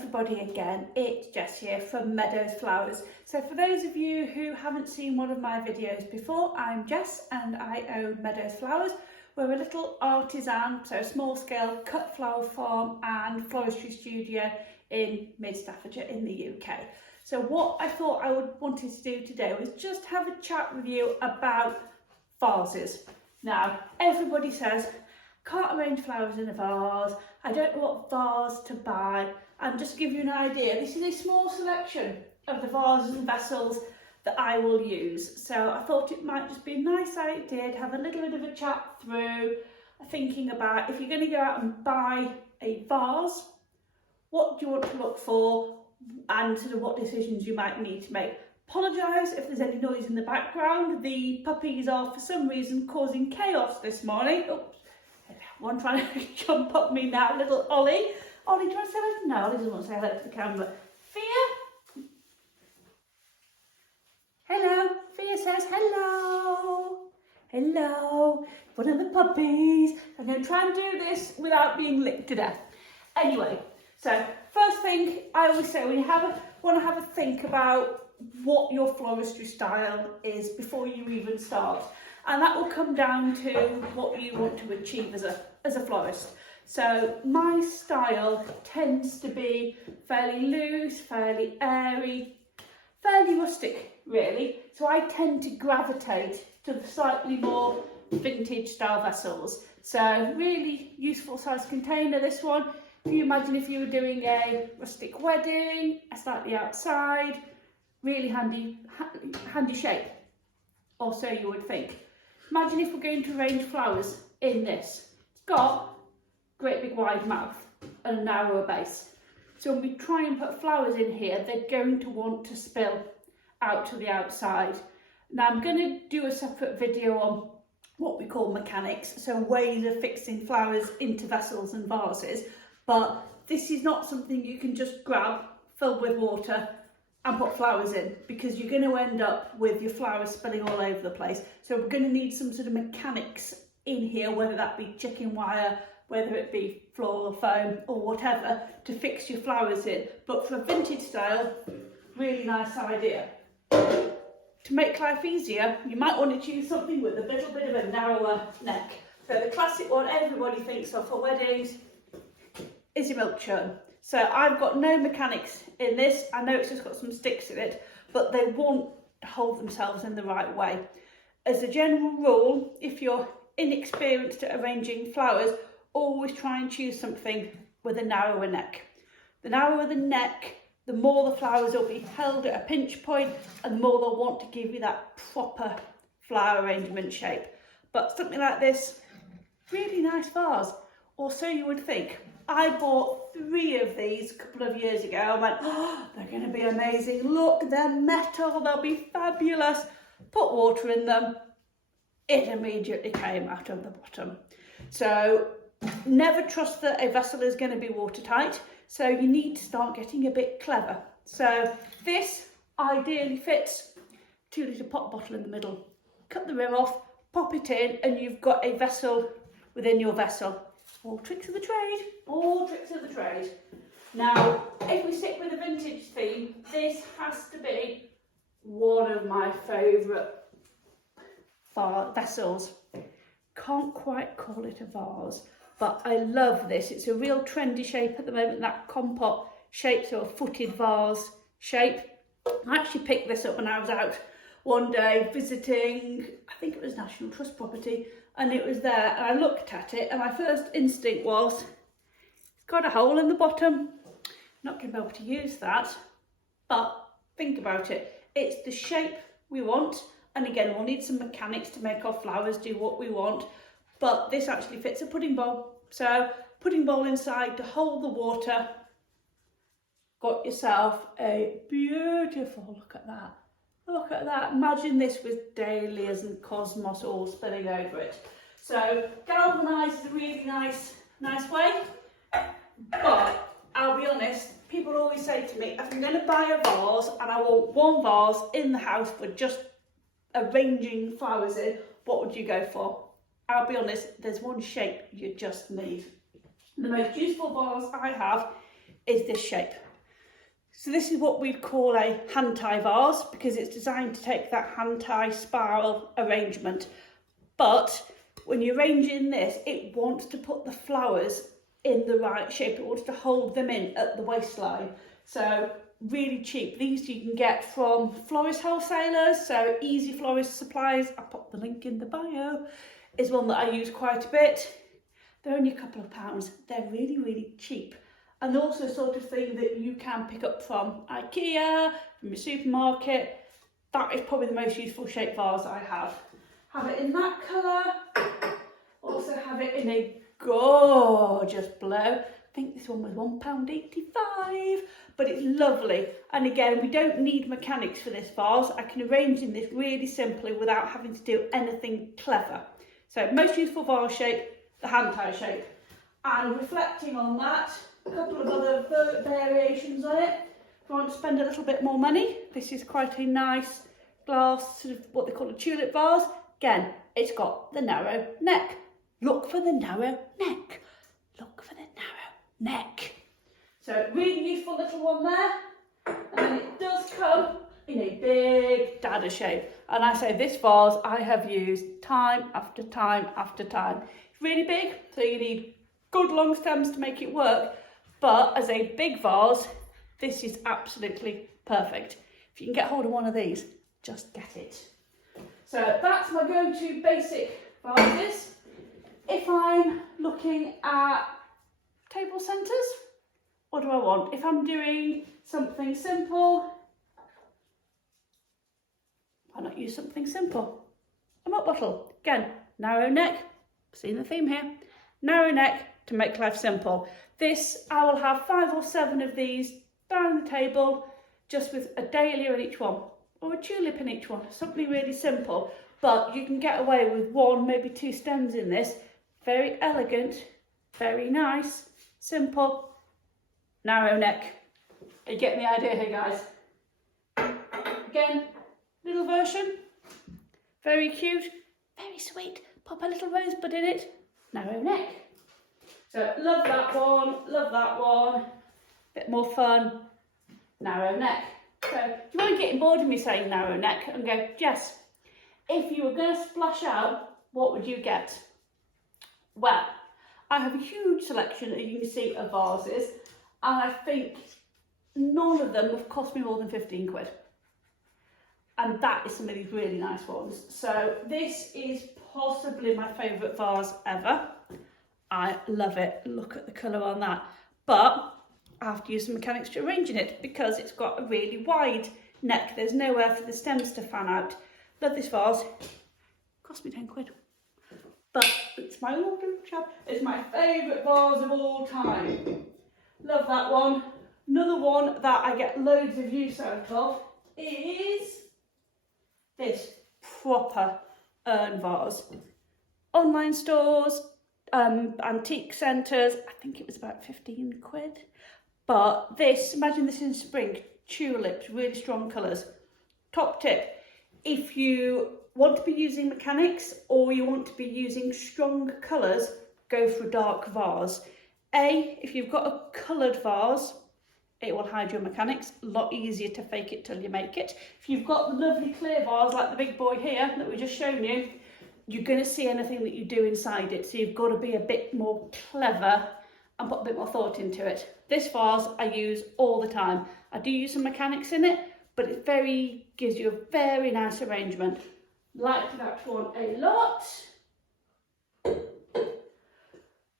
everybody again, it's Jess here from Meadows Flowers. So for those of you who haven't seen one of my videos before, I'm Jess and I own Meadows Flowers. We're a little artisan, so small scale cut flower farm and floristry studio in mid Staffordshire in the UK. So what I thought I wanted to do today was just have a chat with you about vases. Now everybody says, can't arrange flowers in a vase, I don't know what vase to buy. And just to give you an idea, this is a small selection of the vases and vessels that I will use. So I thought it might just be a nice idea to have a little bit of a chat through, thinking about if you're going to go out and buy a vase, what do you want to look for and sort of what decisions you might need to make. Apologise if there's any noise in the background. The puppies are for some reason causing chaos this morning. Oops. One trying to jump up me now, little Ollie. Ollie, do you want to say hello? No, Ollie doesn't want to say hello to the camera. Fiadh? Hello. Fiadh says hello. Hello. One of the puppies. I'm going to try and do this without being licked to death. Anyway, so first thing I always say when you want to have a think about what your floristry style is before you even start. And that will come down to what you want to achieve as a florist. So my style tends to be fairly loose, fairly airy, fairly rustic really. So I tend to gravitate to the slightly more vintage style vessels. So really useful size container, this one. If you imagine if you were doing a rustic wedding, a slightly outside, really handy shape, or so you would think. Imagine if we're going to arrange flowers in this. It's got a great big wide mouth and a narrower base. So when we try and put flowers in here, they're going to want to spill out to the outside. Now I'm going to do a separate video on what we call mechanics, so ways of fixing flowers into vessels and vases, but this is not something you can just grab, fill with water and put flowers in, because you're going to end up with your flowers spilling all over the place. So we're going to need some sort of mechanics in here, whether that be chicken wire, whether it be floral foam or whatever, to fix your flowers in. But for a vintage style, really nice idea. To make life easier, you might want to choose something with a little bit of a narrower neck. So the classic one everybody thinks of for weddings is your milk churn. So I've got no mechanics in this. I know it's just got some sticks in it, but they won't hold themselves in the right way. As a general rule, if you're inexperienced at arranging flowers, always try and choose something with a narrower neck. The narrower the neck, the more the flowers will be held at a pinch point and the more they'll want to give you that proper flower arrangement shape. But something like this, really nice vase, or so you would think. I bought 3 of these a couple of years ago. I went, oh, they're going to be amazing. Look, they're metal, they'll be fabulous. Put water in them. It immediately came out of the bottom. So never trust that a vessel is going to be watertight. So you need to start getting a bit clever. So this ideally fits 2-litre pop bottle in the middle. Cut the rim off, pop it in, and you've got a vessel within your vessel. All tricks of the trade, all tricks of the trade. Now, if we stick with a vintage theme, this has to be one of my favourite vessels. Can't quite call it a vase, but I love this. It's a real trendy shape at the moment, that compote shape, so a footed vase shape. I actually picked this up when I was out one day visiting, I think it was National Trust property, and it was there, and I looked at it and my first instinct was, it's got a hole in the bottom, not going to be able to use that. But think about it, it's the shape we want, and again we'll need some mechanics to make our flowers do what we want, but this actually fits a pudding bowl. So pudding bowl inside to hold the water. Got yourself a beautiful, look at that. Look at that, imagine this with dahlias and cosmos all spilling over it. So galvanised is a really nice way, but I'll be honest, people always say to me, if I'm going to buy a vase and I want one vase in the house for just arranging flowers in, what would you go for? I'll be honest, there's one shape you just need. The most useful vase I have is this shape. So this is what we'd call a hand tie vase because it's designed to take that hand tie spiral arrangement. But when you're arranging this, it wants to put the flowers in the right shape. It wants to hold them in at the waistline. So really cheap. These you can get from florist wholesalers, so Easy Florist Supplies, I'll pop the link in the bio, is one that I use quite a bit. They're only a couple of pounds. They're really, really cheap. And they're also the sort of thing that you can pick up from IKEA, from your supermarket. That is probably the most useful shaped vase I have. Have it in that colour. Also have it in a gorgeous blue. I think this one was £1.85, but it's lovely. And again, we don't need mechanics for this vase. I can arrange in this really simply without having to do anything clever. So most useful vase shape, the hand tie shape. And reflecting on that, a couple of other variations on it. If you want to spend a little bit more money, this is quite a nice glass, sort of what they call a tulip vase. Again, it's got the narrow neck. Look for the narrow neck. Look for the narrow neck. So really useful little one there. And then it does come in a big dada shape. And I say this vase I have used time after time after time. It's really big, so you need good long stems to make it work. But as a big vase, this is absolutely perfect. If you can get hold of one of these, just get it. So that's my go-to basic vases. If I'm looking at table centres, what do I want? If I'm doing something simple, why not use something simple? A mop bottle. Again, narrow neck, seeing the theme here. Narrow neck to make life simple. This, I will have 5 or 7 of these down the table, just with a dahlia in each one, or a tulip in each one, something really simple. But you can get away with 1, maybe 2 stems in this. Very elegant, very nice, simple, narrow neck. Are you getting the idea here, guys? Again, little version, very cute, very sweet. Pop a little rosebud in it, narrow neck. So love that one, bit more fun, narrow neck. So if you weren't getting bored of me saying narrow neck and go, Jess, if you were going to splash out, what would you get? Well, I have a huge selection, as you can see, of vases, and I think none of them have cost me more than 15 quid. And that is some of these really nice ones. So this is possibly my favourite vase ever. I love it. Look at the colour on that. But I have to use some mechanics to arrange in it because it's got a really wide neck. There's nowhere for the stems to fan out. Love this vase. Cost me 10 quid. But it's my little chap. It's my favourite vase of all time. Love that one. Another one that I get loads of use out of is this proper urn vase. Online stores, antique centres, I think it was about 15 quid. But this, imagine this in spring, tulips, really strong colours. Top tip, if you want to be using mechanics or you want to be using strong colours, go for a dark vase. If you've got a coloured vase, it will hide your mechanics. A lot easier to fake it till you make it. If you've got the lovely clear vase like the big boy here that we just shown you, you're going to see anything that you do inside it. So you've got to be a bit more clever and put a bit more thought into it. This vase I use all the time. I do use some mechanics in it, but it gives you a very nice arrangement. Like that one a lot.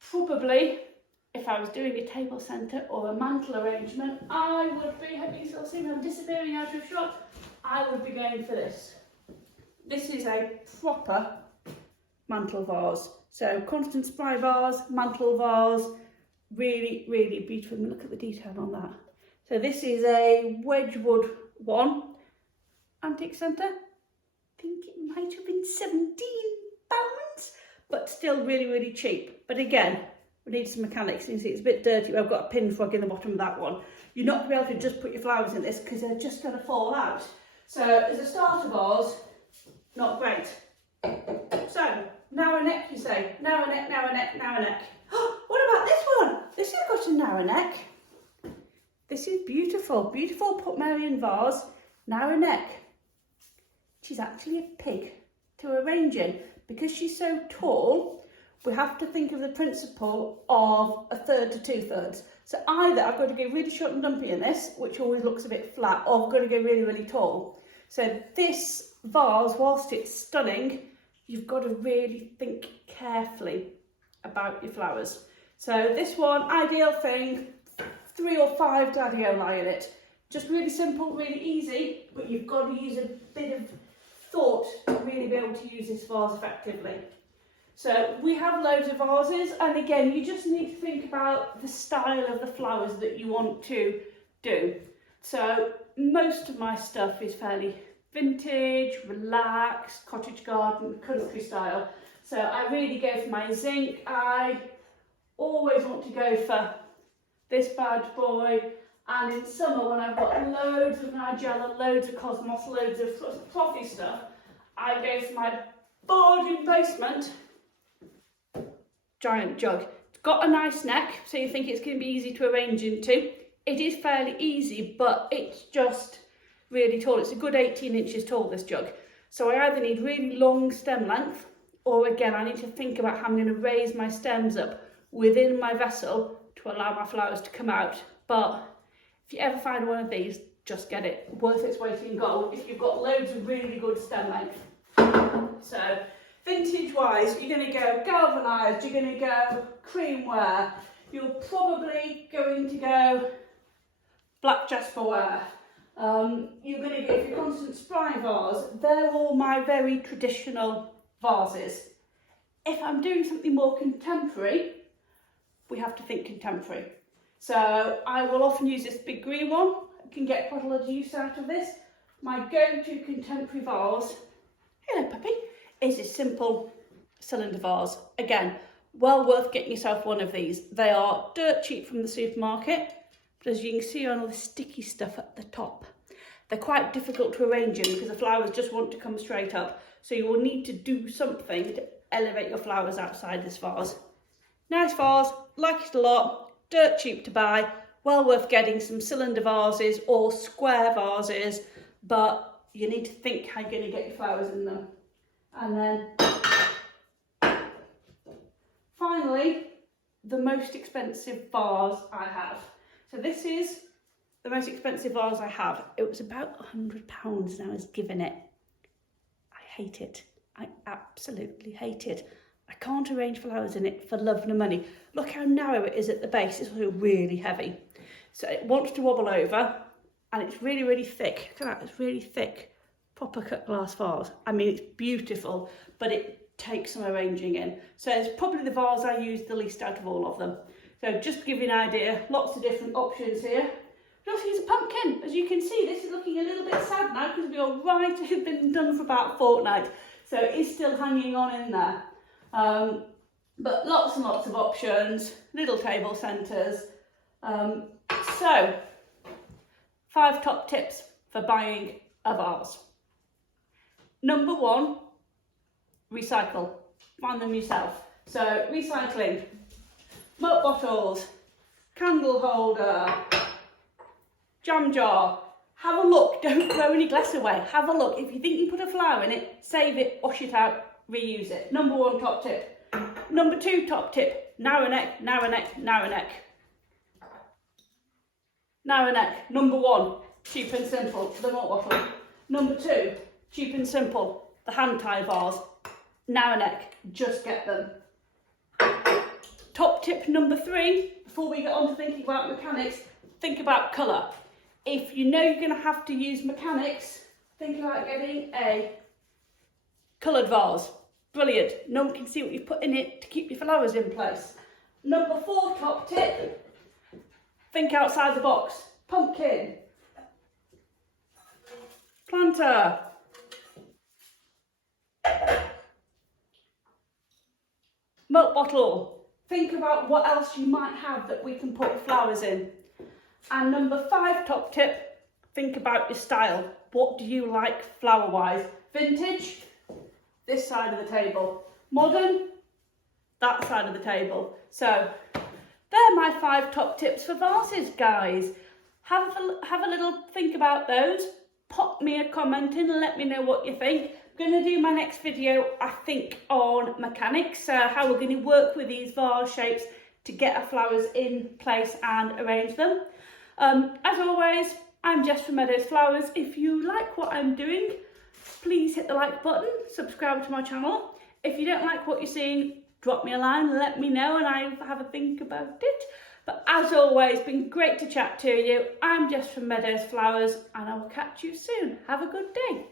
Probably, if I was doing a table centre or a mantle arrangement, I would be, have you still seen I'm disappearing out of shot? I would be going for this. This is a proper mantle vase. So constant spray vase, mantle vase, really, really beautiful. Look at the detail on that. So this is a Wedgwood one, antique centre. I think it might have been £17, but still really, really cheap. But again, we need some mechanics. You can see it's a bit dirty. I've got a pin frog in the bottom of that one. You're not going to be able to just put your flowers in this because they're just going to fall out. So as a starter vase, not great. So, narrow neck, you say. Narrow neck, narrow neck, narrow neck. What about this one? This has got a narrow neck. This is beautiful, beautiful Putmerian vase, narrow neck. She's actually a pig to arrange in. Because she's so tall, we have to think of the principle of 1/3 to 2/3. So either I've got to go really short and dumpy in this, which always looks a bit flat, or I've got to go really, really tall. So this vase, whilst it's stunning, you've got to really think carefully about your flowers. So this one, ideal thing, 3 or 5 gladioli in it. Just really simple, really easy, but you've got to use a bit of thought to really be able to use this vase effectively. So we have loads of vases, and again, you just need to think about the style of the flowers that you want to do. So most of my stuff is fairly vintage, relaxed, cottage garden, country style. So I really go for my zinc. I always want to go for this bad boy. And in summer, when I've got loads of nigella, loads of cosmos, loads of frothy stuff, I go for my boarding basement giant jug. It's got a nice neck, so you think it's going to be easy to arrange into. It is fairly easy, but it's just really tall. It's a good 18 inches tall, this jug. So I either need really long stem length, or again, I need to think about how I'm going to raise my stems up within my vessel to allow my flowers to come out. But if you ever find one of these, just get it. Worth its weight in gold if you've got loads of really good stem length. So vintage wise, you're going to go galvanised, you're going to go creamware, you're probably going to go black jasperware. You're going to go for your constant spry vase. They're all my very traditional vases. If I'm doing something more contemporary, we have to think contemporary. So I will often use this big green one. I can get quite a lot of use out of this. My go-to contemporary vase, hello puppy, is this simple cylinder vase. Again, well worth getting yourself one of these. They are dirt cheap from the supermarket, but as you can see on all the sticky stuff at the top, they're quite difficult to arrange in because the flowers just want to come straight up. So you will need to do something to elevate your flowers outside this vase. Nice vase, like it a lot, dirt cheap to buy, well worth getting some cylinder vases or square vases, but you need to think how you're going to get your flowers in them. And then finally, the most expensive vase I have. So this is the most expensive vase I have. It was about £100 and I was given it. I hate it. I absolutely hate it. I can't arrange flowers in it for love nor money. Look how narrow it is at the base. It's also really heavy. So it wants to wobble over, and it's really, really thick. Look at that, it's really thick. Proper cut glass vase. I mean, it's beautiful, but it takes some arranging in. So it's probably the vase I use the least out of all of them. So just to give you an idea, lots of different options here. We also use a pumpkin. As you can see, this is looking a little bit sad now because we are right, it had been done for about a fortnight. So it is still hanging on in there. But lots and lots of options, little table centres. So 5 top tips for buying a vase. Number 1, recycle. Find them yourself. So recycling, milk bottles, candle holder, jam jar. Have a look, don't throw any glass away. Have a look. If you think you put a flower in it, save it, wash it out, reuse it. Number 1 top tip. Number 2 top tip, narrow neck, narrow neck, narrow neck. Narrow neck. Number 1, cheap and simple, the milk bottle. Number 2, cheap and simple, the hand tie vase. Narrow neck, just get them. Top tip number 3, before we get on to thinking about mechanics, think about colour. If you know you're going to have to use mechanics, think about getting a coloured vase. Brilliant. No one can see what you've put in it to keep your flowers in place. Number 4 top tip, think outside the box. Pumpkin, planter, milk bottle. Think about what else you might have that we can put flowers in. And number 5 top tip, think about your style. What do you like flower wise? Vintage, this side of the table. Modern, that side of the table. So they're my 5 top tips for vases, guys. have a little think about those. Pop me a comment in and let me know what you think. I'm going to do my next video, I think, on mechanics, how we're going to work with these vase shapes to get our flowers in place and arrange them. As always, I'm Jess from Meadows Flowers. If you like what I'm doing, please hit the like button, subscribe to my channel. If you don't like what you're seeing, drop me a line, let me know and I'll have a think about it. But as always, been great to chat to you. I'm Jess from Meadows Flowers and I will catch you soon. Have a good day.